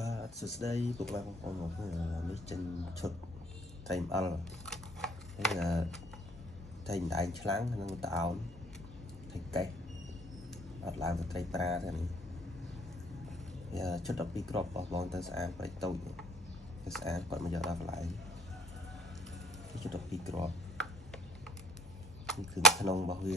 បាទសួស្តីពុកម៉ែបងប្អូនមកនេះចិនឈុតត្រីអល់ហើយត្រីដែងឆ្លាំងនិងតោនត្រីកេះអត់ឡើងទៅត្រីប្រាទេនេះឈុត12គ្រាប់បោះបងទៅស្អាតប្រៃតូចទៅស្អាតគាត់មកយកដល់កន្លែងឈុត12គ្រាប់នេះគឺក្នុងរបស់វា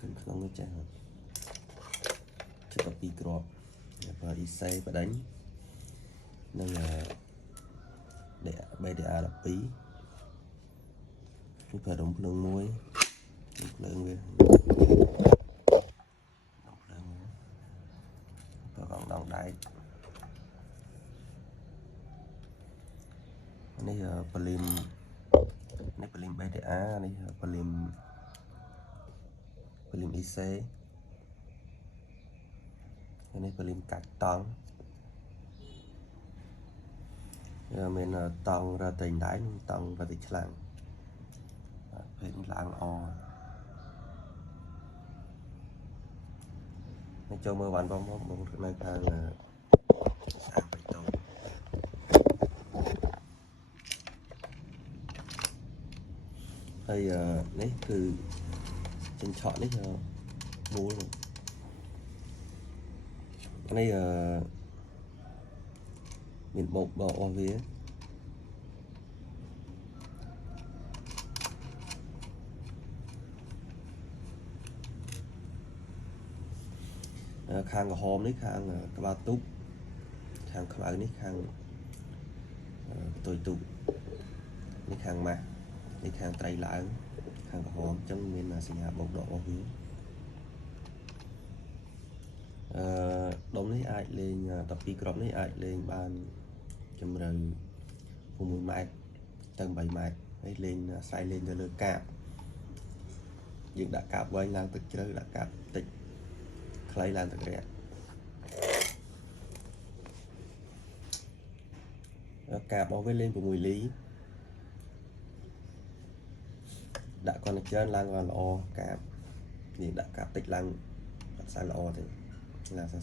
គឺក្នុងនេះចាស់ជិត12គ្រាប់បើអ៊ីសេបដិញនិងBDA 12នេះប្រើរំភ្លើងមួយភ្លើងវាប្រើកងដងដែកនេះប៉ូលីមនេះប៉ូលីម BDA នេះប៉ូលីមអ៊ីសេនេះប៉ូលីមកាច់តង់មានតង់រត់តែដៃនិងតង់រត់តែឆ្លាំងភេទនេះឡើងល្អនេះចូលមើលបានបងនៅខាងស្អាតបៃតងហើយនេះគឺចិញ្ឆក់នេះមូលនេះមានបោករបស់វាខាងក្រហមនេះខាងក្បាលទូកខាងខ្មៅនេះខាងទុយទូកនេះខាងម៉ាស់នេះខាងត្រីឡើងខាងក្រហមអញ្ចឹងមានសញ្ញាបោកដករបស់វាដុំនេះអាចលេង12គ្រាប់នេះអាចលេងបានជម្រៅ6ម៉ែត្រទៅ8ម៉ែត្រហើយលេងស្រ័យលេងទៅលើកាបយើងដាក់កាបវែងឡើងទឹកជ្រៅដាក់កាបតិចខ្លីឡើងទឹករាក់កាបរបស់វាលេង6លីដាក់គាត់ច្រើនឡើងគាត់ល្អកាបនេះដាក់កាបតិចឡើងអត់សូវល្អទេឡើងសា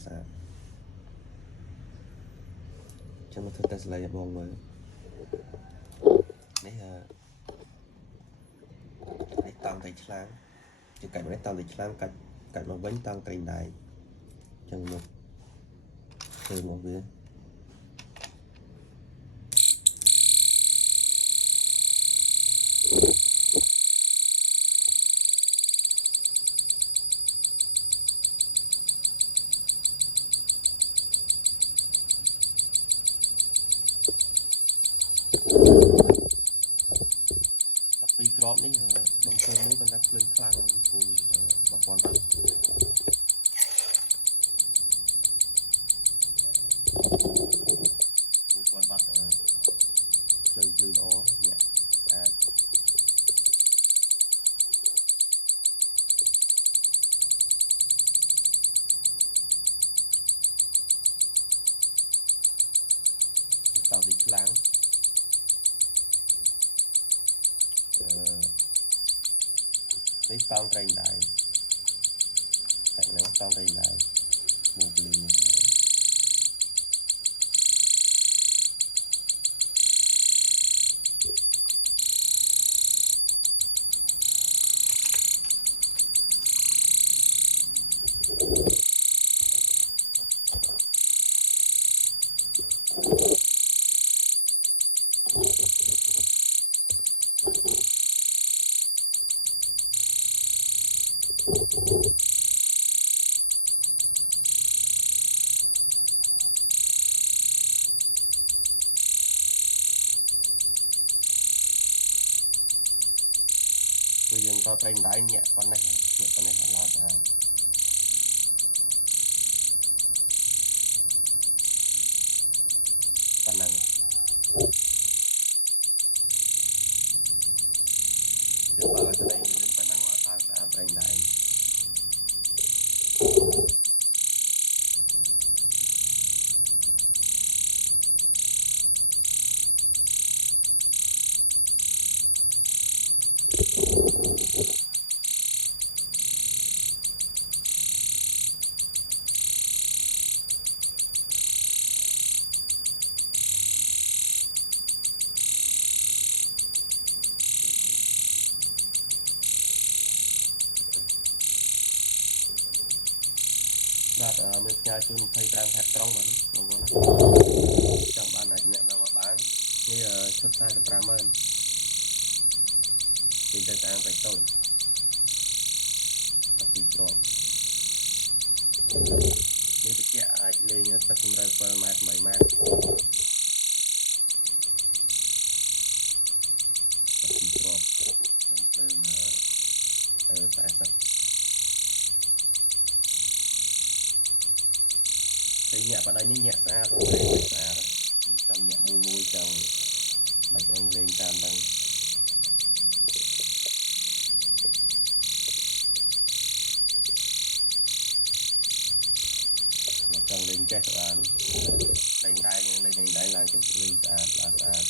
ចាំមកធ្វើតេស្តលេងឲ្យបងមើលនេះនេះតង់ត្រីឆ្លាងជាកាច់នេះតង់ត្រីឆ្លាងកាច់មកវិញតង់ត្រីដែងអញ្ចឹងមកធ្វើមកវា12គ្រាប់នេះដុំធ្វើមួយប៉ុន្តែភ្លើងខ្លាំងពូ1000ទៅ1000បាត់ភ្លើងល្អញាក់ស្អាតតោទីខ្លាំងនេះតង់ត្រីដែរតែហ្នឹងតង់ត្រីដែរមកលីងគឺយើងតត្រីម្ដាយញាក់ប៉ុណ្ណេះអត់ឡើងស្អាតប៉ុណ្ណឹងយើងបើកត្រីនឹងប៉ុណ្ណឹងមកឡើងស្អាតត្រីម្ដាយ បាទមានផ្ញើជូន25ខែត្រង់បាទបងប្អូនចង់បានអាចអ្នកនៅបាននេះឈុត450000ពីទៅតាមបៃតូច12គ្រាប់នេះបច្ចៈអាចលេងទឹកជម្រៅ7ម៉ែត្រ8ម៉ែត្រ12គ្រាប់បំភ្លើង40តែញាក់បដៃនេះញាក់ស្អាតស្អាតចង់ញាក់មួយចង់បាច់អង្គលេងតាមហ្នឹងចង់លេងចេះក៏បានលេងដែរលេងដែរឡើងចេះលេងស្អាតស្អាត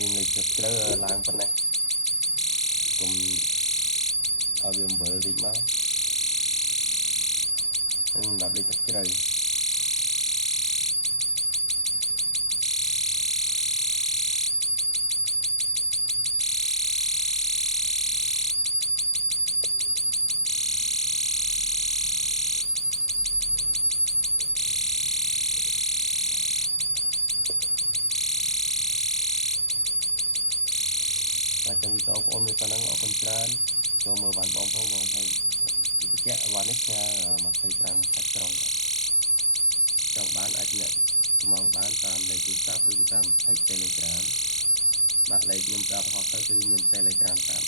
យើងលេងទឹកជ្រៅឡើងប៉ុណ្ណេះកុំឲ្យវាអំបិលតិចមកដល់លេងទឹកជ្រៅចឹងវីដេអូបងប្អូនមានប៉ុណ្ណឹងអរគុណច្រើនចូលមើលបានបងហើយបញ្ជាក់វ៉ាន់នេះផ្ញើ25ខែត្រង់ចង់បានអាចអ្នកមកបានតាមលេខទូរស័ព្ទឬតាម Telegram បាទលេខខ្ញុំប្រាប់ហោះទៅគឺមាន Telegram តាម